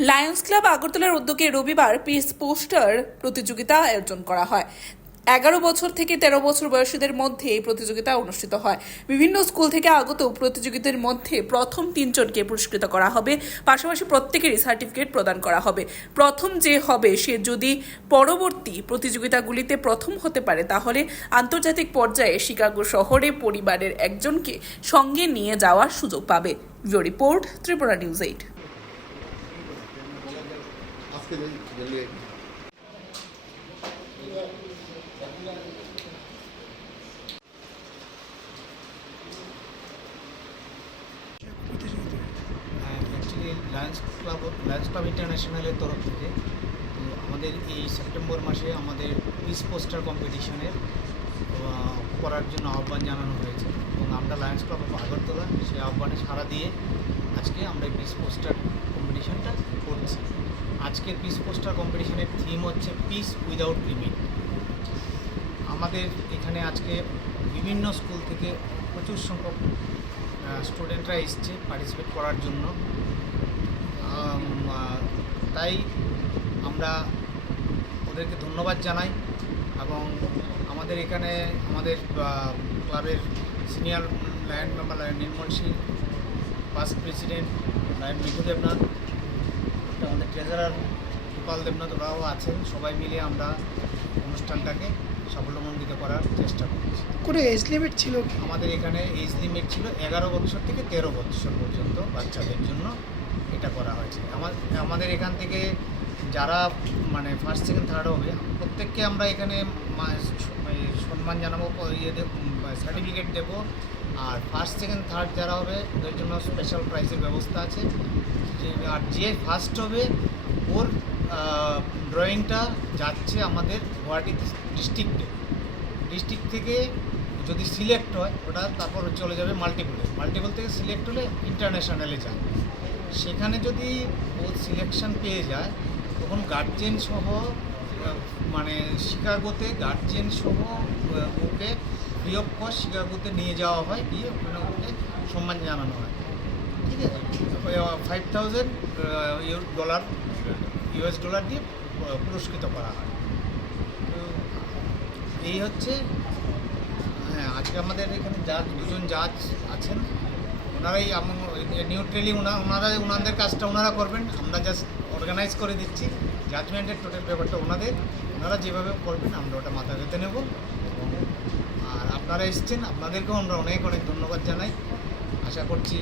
Lions club আগরতলার উদ্যোগে রবিবার পিস পোস্টার প্রতিযোগিতা আয়োজন করা হয়। এগারো বছর থেকে তেরো বছর বয়সীদের মধ্যে এই প্রতিযোগিতা অনুষ্ঠিত হয়। বিভিন্ন স্কুল থেকে আগত প্রতিযোগীদের মধ্যে প্রথম তিনজনকে পুরস্কৃত করা হবে। পাশাপাশি প্রত্যেকেরই সার্টিফিকেট প্রদান করা হবে। প্রথম যে হবে, সে যদি পরবর্তী প্রতিযোগিতাগুলিতে প্রথম হতে পারে, তাহলে আন্তর্জাতিক পর্যায়ে শিকাগো শহরে পরিবারের একজনকে সঙ্গে নিয়ে যাওয়ার সুযোগ পাবে। Report, Tripura news eight. যাই actually Lions club Lions club ইন্টারন্যাশনালের তরফ থেকে, তো আমাদের এই সেপ্টেম্বর মাসে আমাদের পিস পোস্টার কম্পিটিশনের করার জন্য আহ্বান জানানো হয়েছে। এবং আমরা লায়ন্স ক্লাব অফ আগরতলা সেই আহ্বানে সাড়া দিয়ে আজকে আমরা এই পিস পোস্টার কম্পিটিশনটা করছি। আজকের পিস পোস্টার কম্পিটিশনের থিম হচ্ছে পিস উইদাউট লিমিট আমাদের এখানে আজকে বিভিন্ন স্কুল থেকে প্রচুর সংখ্যক স্টুডেন্টরা এসছে পার্টিসিপেট করার জন্য। তাই আমরা ওদেরকে ধন্যবাদ জানাই এবং আমাদের এখানে আমাদের ক্লাবের senior lion member Nirmal Singh past president lion Mithu Debnath আমাদের ট্রেজারার গোপাল দেবনাথ ওরাও আছেন। সবাই মিলে আমরা অনুষ্ঠানটাকে সাফল্যমণ্ডিত করার চেষ্টা করছি। কোনো এজ লিমিট ছিল? আমাদের এখানে এজ লিমিট ছিল এগারো বছর থেকে তেরো বছর পর্যন্ত বাচ্চাদের জন্য এটা করা হয়েছে। আমার আমাদের এখান থেকে যারা মানে ফার্স্ট সেকেন্ড থার্ড হবে প্রত্যেককে আমরা এখানে মা- সম্মান জানাব ইয়ে সার্টিফিকেট দেবো। আর ফার্স্ট সেকেন্ড থার্ড যারা হবে, ওদের জন্য স্পেশাল প্রাইজের ব্যবস্থা আছে। আর যে ফার্স্ট হবে, ওর ড্রয়িংটা যাচ্ছে আমাদের গুয়াহাটি ডিস্ট্রিক্টে ডিস্ট্রিক্ট থেকে যদি সিলেক্ট হয়, ওটা তারপর চলে যাবে মাল্টিপলে মাল্টিপল থেকে সিলেক্ট হলে ইন্টারন্যাশনালে যায়। সেখানে যদি ও সিলেকশন পেয়ে যায়, তখন গার্জেন সহ মানে শিকাগোতে গার্জেন সহ ওকে কস্ট শিকাগোতে নিয়ে যাওয়া হয় গিয়ে ওখানে ওকে সম্মান জানানো হয়। ঠিক আছে? Five thousand dollar US dollar দিয়ে পুরস্কৃত করা হয়। তো এই হচ্ছে হ্যাঁ আজকে আমাদের এখানে জাজ, দুজন জাজ আছেন। ওনারাই নিউট্রেলি ওনা ওনারাই ওনাদের কাজটা ওনারা করবেন। আমরা জাস্ট অর্গানাইজ করে দিচ্ছি। জাজমেন্টের টোটাল ব্যাপারটা ওনাদের। ওনারা যেভাবে করবেন, আমরা ওটা মাথা পেতে নেব। এবং আপনারা এসছেন, আপনাদেরকেও আমরা অনেক অনেক ধন্যবাদ জানাই। আশা করছি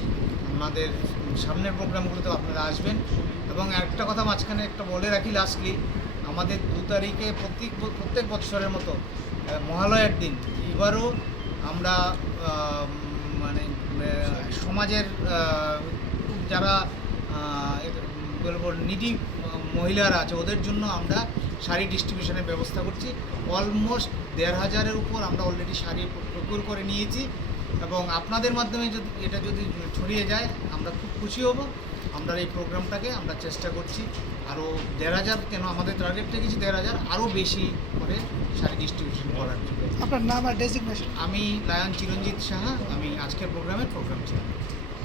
আপনাদের সামনের প্রোগ্রামগুলোতেও আপনারা আসবেন। এবং একটা কথা মাঝখানে একটা বলে রাখি লাস্টলি আমাদের দু তারিখে প্রত্যেক প্রত্যেক বছরের মতো মহালয়ার দিন। এবারও আমরা মানে সমাজের যারা বলব নিডি মহিলারা আছে ওদের জন্য আমরা শাড়ি ডিস্ট্রিবিউশনের ব্যবস্থা করছি। অলমোস্ট দেড় হাজারের উপর আমরা অলরেডি শাড়ি প্রকিউর করে নিয়েছি এবং আপনাদের মাধ্যমে যদি এটা যদি ছড়িয়ে যায় আমরা খুব খুশি হব। আমরা এই প্রোগ্রামটাকে আমরা চেষ্টা করছি আরও দেড় হাজার কেন আমাদের টার্গেট রেখেছি দেড় হাজার আরও বেশি করে শাড়ি ডিস্ট্রিবিউশন করার জন্য। আপনার নাম আর ডেজিগনেশন আমি লায়ন চিরঞ্জিত সাহা আমি আজকের প্রোগ্রামের প্রোগ্রাম ছিলাম